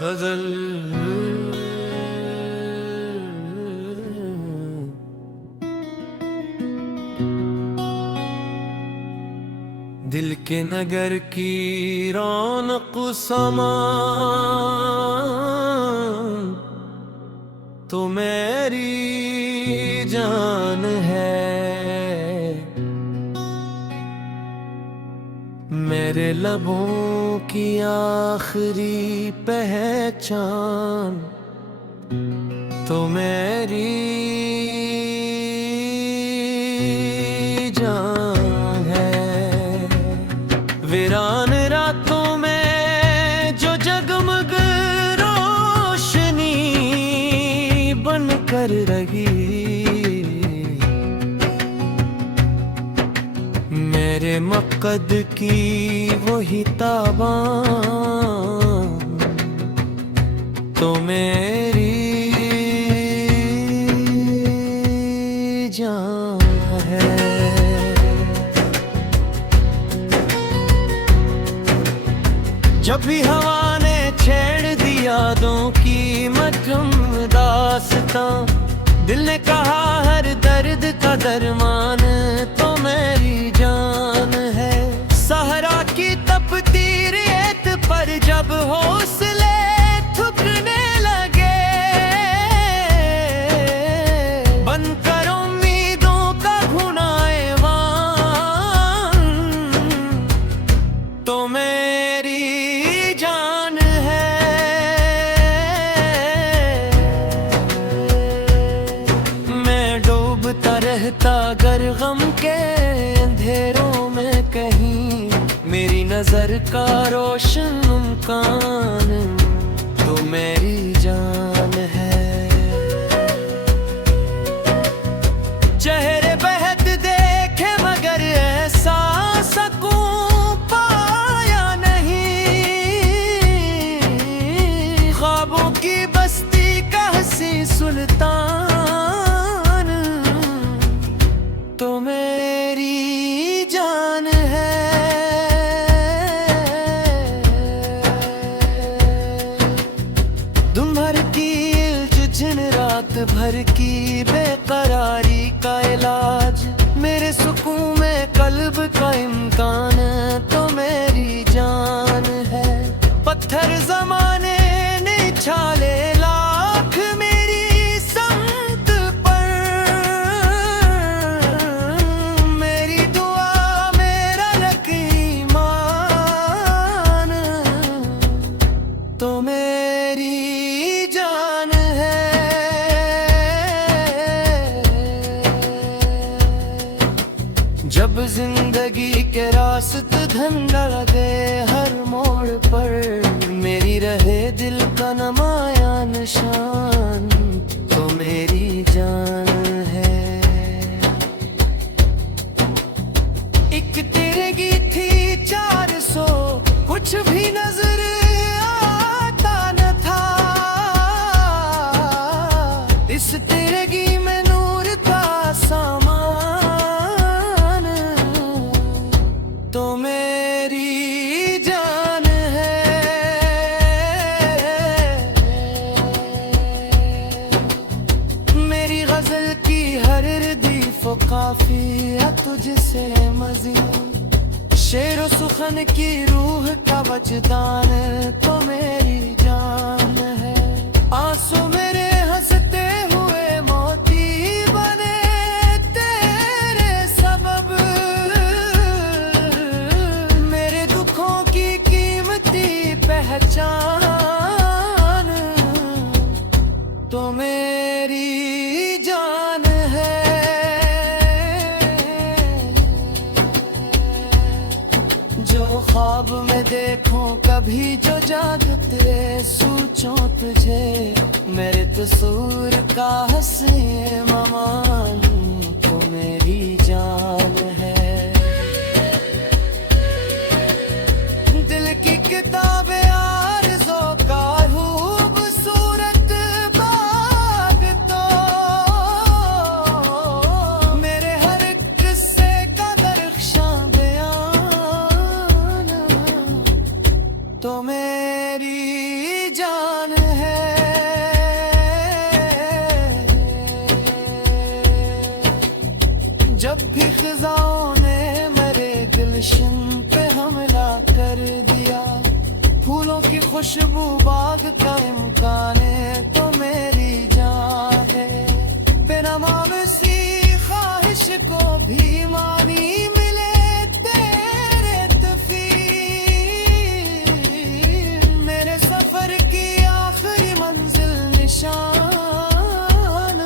गजल। दिल के नगर की रौनक समा तो मेरी जान है। मेरे लबों की आखिरी पहचान तो मेरी जान है। वीरान रातों में जो जगमग रोशनी बन कर रही, मेरे मक़द की वही ताबान तो मेरी जान है। जब भी हवा ने छेड़ दी यादों की मध्यम दास्तां, दिल ने कहा हर दर्द का दरमान तो मेरी जान है। सहरा की तपती रेत पर जब हौसले थकने लगे, बनकर उम्मीदों का घुना ऐवान तो मेरी जान है। मैं डूबता रहता गर गम के अंधेरों में कहीं, मेरी नजर का रोशन मुमकान तो मेरी जान है। चेहरे बेहद देखे मगर ऐसा सुकून पाया नहीं, ख्वाबों की बस्ती का हंसी सुल्तान तो मेरी जान है। दुम भर की जिन रात भर की बेकरारी का इलाज, मेरे सुकून में कल्ब का इम्कान तो मेरी जान है। पत्थर जमाने ने छाले लाख मेरी संत पर, मेरी दुआ मेरा ईमान तो मेरी जान है। जब जिंदगी के रास्ते धंधा लगे हर मोड़ पर, मेरी रहे दिल का नमाया निशान तो मेरी जान है। एक तिरगी थी 400 कुछ भी नजर आता न था, इस तिरगी में नूर का सामान तो मेरी जान है। मेरी गजल की हर रदीफ काफिया तुझसे मज़ीद, शेर सुखन की रूह का वजदान तो मेरी जान है। आंसू मेरे हंसते हुए मोती बने तेरे सबब, मेरे दुखों की कीमती पहचान तो मेरी जान है। जो ख्वाब में देखूं कभी जो जागते सोचूं तुझे, मेरे तस्वीर का हंसी ममान तो मेरी जान है। दिल की किताबें आरज़ों का खूबसूरत बाग तो मेरे हर किस्से का दरख्शां बयान तो मेरी जान खुशबू बाग का इम्कान तो मेरी जान है। बिना मावसी ख्वाहिश को भी मानी मिले तेरे तफीर। मेरे सफर की आखिरी मंजिल निशान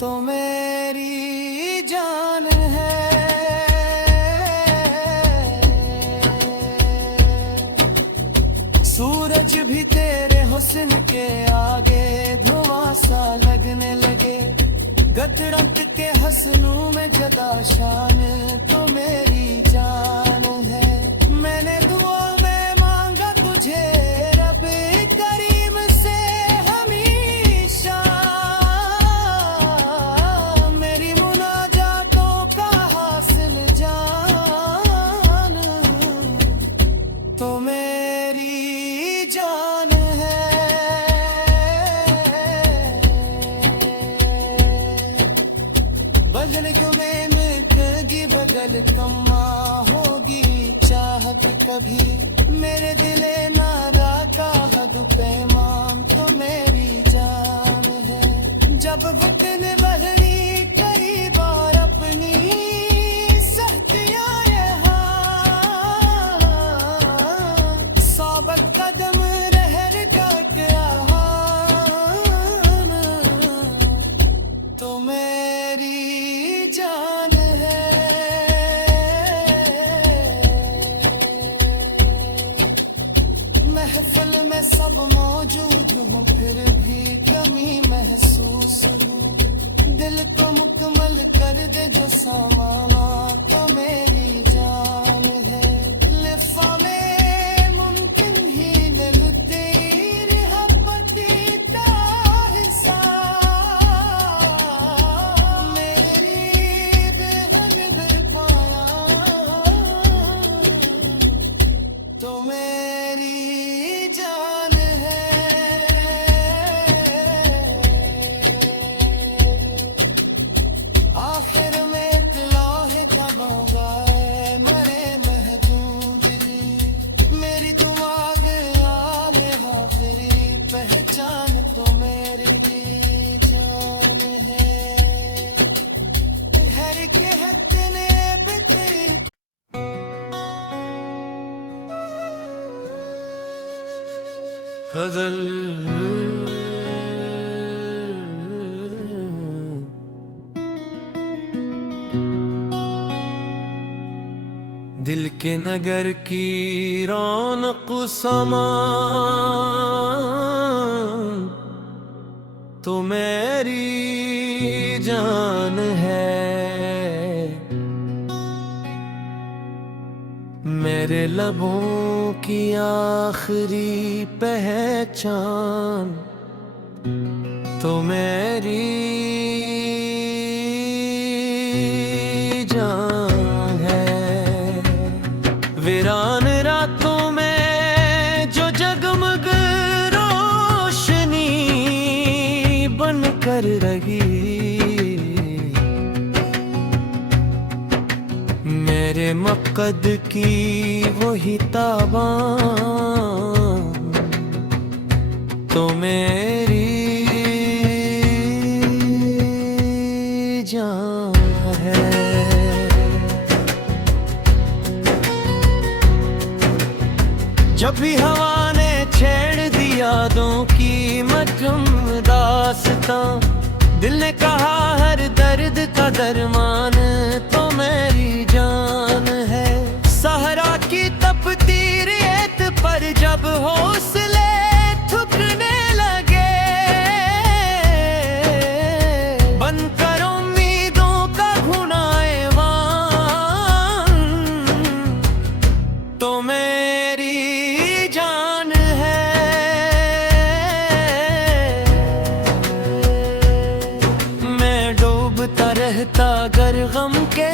तो मेरी जान है। सूरज भी तेरे हुस्न के आगे धुआं सा लगने लगे। गदरत के हसनों में जदा शान तो मेरी जान है। मैंने दुआ में मांगा तुझे रब करीम से हमेशा। मेरी मुनाजातों का हासिल जान तो मेरी जान है। बगल में मिटगी बगल कमा होगी चाहत कभी। मेरे दिले नारा का हद पैमाम तो मेरी जान है। जब घुटन बहरी करीब और अपनी सहतियां साबत कदम रहर का तो मेरी जान है। महफिल में सब मौजूद हूँ फिर भी कमी महसूस हूँ। दिल को मुकम्मल कर दे जो सामाना तो मेरी जान है। लिफा में मुमकिन ही लगते तो मेरी जान है। आखिर में इत्तलाह कब होगा मरे महदूद दी। मेरी दुआ आले हाजिरी पहचान तो मेरी ही जान है। हर के हक ने बते गज़ल दिल के नगर की रौनक समा तो मेरी जान है। मेरे लबों की आखिरी पहचान तो मेरी जान है। वीरान रातों में जो जगमग रोशनी बन कर रही। मेरे मक़द की वही ताबान तो मेरी जान है। जब भी हवा ने छेड़ दी यादों की मधुम दास्तां। दिल ने कहा हर दर्द का दरमान तो मेरी जान है। सहरा की तपती रेत पर जब हौसले थकने लगे। बंद करो उम्मीदों का घुना ऐवान तो मेरी जान है। मैं डूबता रहता गर गम के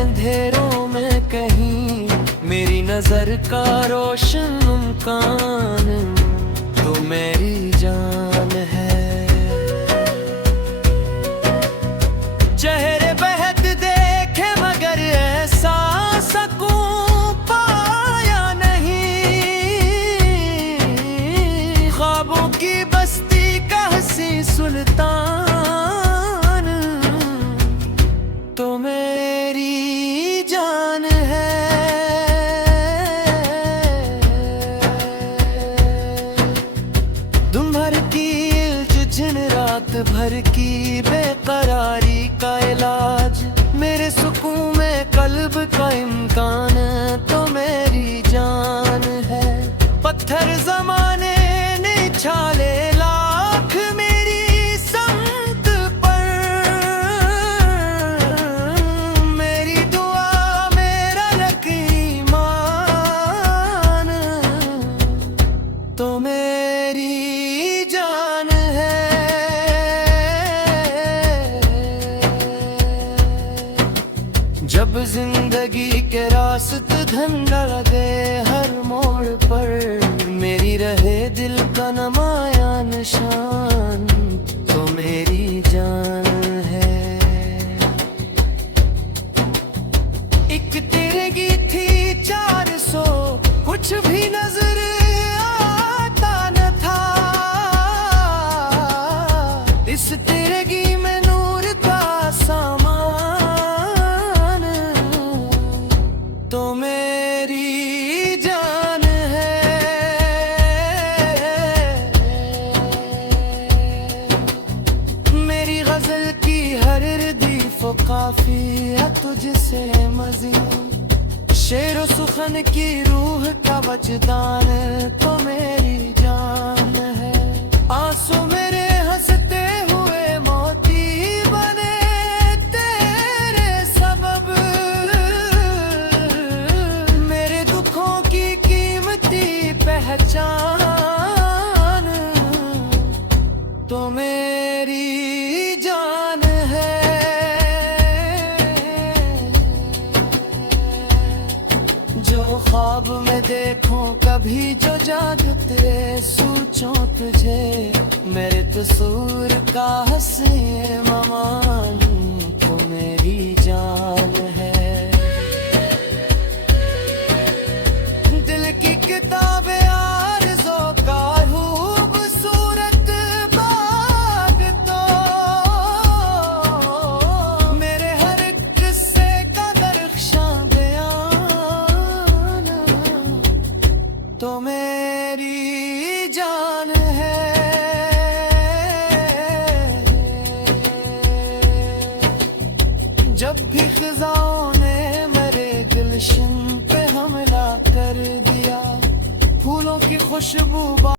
अंधेरों में कहीं। मेरी नजर का रोशन मुमकान तो मेरी जान है। चेहरे बेहद देखे मगर ऐसा सकूं पाया नहीं। भर की बेकरारी का इलाज, मेरे सुकून में कल्ब का इम्कान तो मेरी जान है। पत्थर जमाने ने छाले लाख मेरी संत पर, मेरी दुआ मेरा यकीमान तो मेरी जान है। जब जिंदगी के रास्ते धंधा लगे हर मोड़ पर, मेरी रहे दिल का नमाया निशान तो मेरी जान है। एक तिरगी थी 400, कुछ भी नजर आता न था, इस तिरगी में नूर का सामान तो मेरी जान है। मेरी गजल की हर रदीफ काफिया तुझसे मज़ीद, शेर सुखन की रूह का वजदान तो मेरी जान है। आंसू मेरे हंसते हुए मोती बने तेरे सबब, मेरे दुखों की कीमती पहचान तो मेरी जान है। जो ख्वाब में देखूं कभी जो जागते सोचूं तुझे, मेरे कसूर का हंसी ममान तो मेरी जान है। दिल की किताबें आरज़ो का खूबसूरत बाग तो, मेरे हर किस्से का दरख्शां बयान तो मेरी जान है। जब भी खिज़ाओं ने मेरे गुलशन पे हमला कर दिया, फूलों की खुशबू